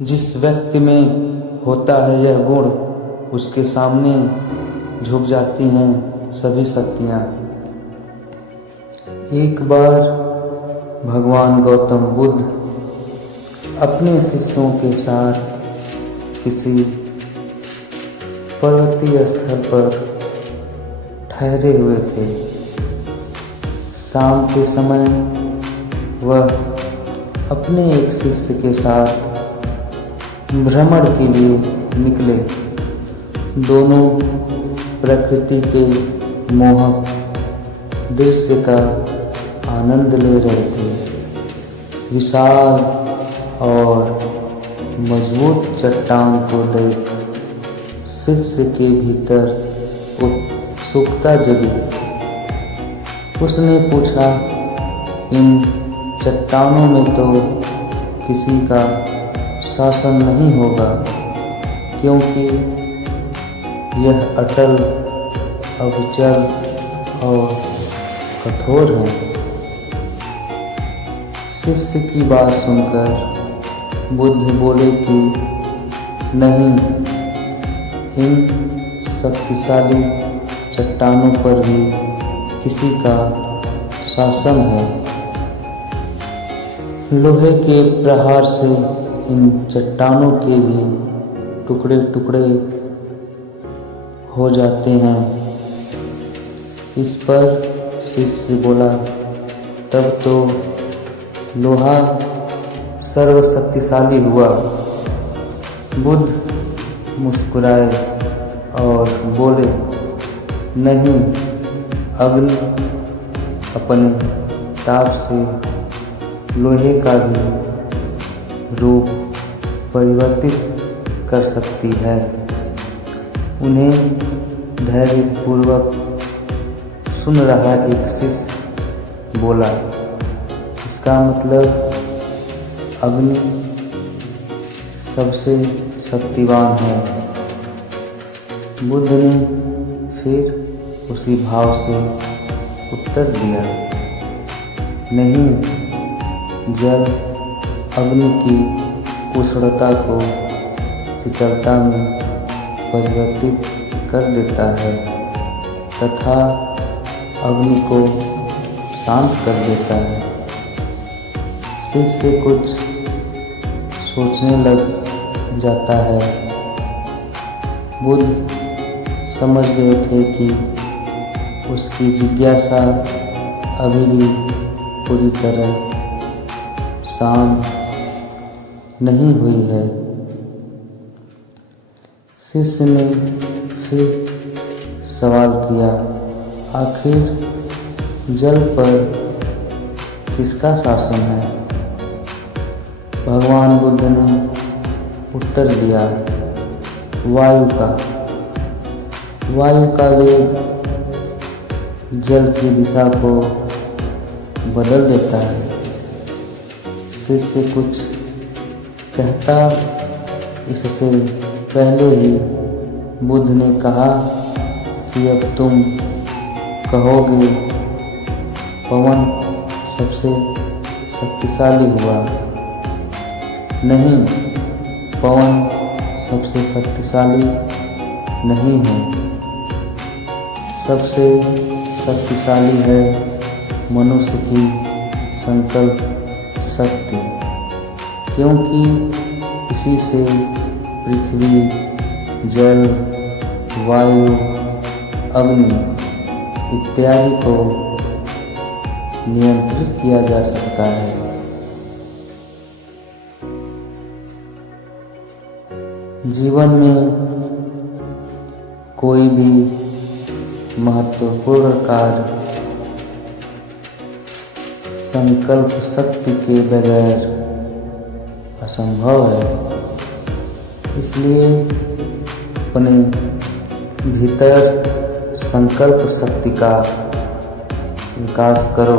जिस व्यक्ति में होता है यह गुण, उसके सामने झुक जाती हैं सभी शक्तियाँ। एक बार भगवान गौतम बुद्ध अपने शिष्यों के साथ किसी पर्वतीय स्थल पर ठहरे हुए थे। शाम के समय वह अपने एक शिष्य के साथ भ्रमण के लिए निकले। दोनों प्रकृति के मोहक दृश्य का आनंद ले रहे थे। विशाल और मजबूत चट्टान को देख शिष्य के भीतर उत्सुकता जगी। उसने पूछा, इन चट्टानों में तो किसी का शासन नहीं होगा, क्योंकि यह अटल, अविचल और कठोर है। शिष्य की बात सुनकर बुद्ध बोले कि नहीं, इन शक्तिशाली चट्टानों पर भी किसी का शासन है। लोहे के प्रहार से इन चट्टानों के भी टुकड़े टुकड़े हो जाते हैं। इस पर शिष्य बोला, तब तो लोहा सर्वशक्तिशाली हुआ। बुद्ध मुस्कुराए और बोले, नहीं, अग्नि अपने ताप से लोहे का भी रूप परिवर्तित कर सकती है। उन्हें धैर्यपूर्वक सुन रहा एक शिष्य बोला, इसका मतलब अग्नि सबसे शक्तिवान है। बुद्ध ने फिर उसी भाव से उत्तर दिया, नहीं, जल अग्नि की उष्णता को शीतलता में परिवर्तित कर देता है तथा अग्नि को शांत कर देता है। शिष्य कुछ सोचने लग जाता है। बुद्ध समझ गए थे कि उसकी जिज्ञासा अभी भी पूरी तरह शांत नहीं हुई है। शिष्य ने फिर सवाल किया, आखिर जल पर किसका शासन है? भगवान बुद्ध ने उत्तर दिया, वायु का। वायु का वेग जल की दिशा को बदल देता है। शिष्य कुछ कहता इससे पहले ही बुद्ध ने कहा कि अब तुम कहोगे पवन सबसे शक्तिशाली हुआ। नहीं, पवन सबसे शक्तिशाली नहीं है। सबसे शक्तिशाली है मनुष्य की संकल्प शक्ति, क्योंकि इसी से पृथ्वी, जल, वायु, अग्नि इत्यादि को नियंत्रित किया जा सकता है। जीवन में कोई भी महत्वपूर्ण कार्य संकल्प शक्ति के बगैर असंभव है। इसलिए अपने भीतर संकल्प शक्ति का विकास करो।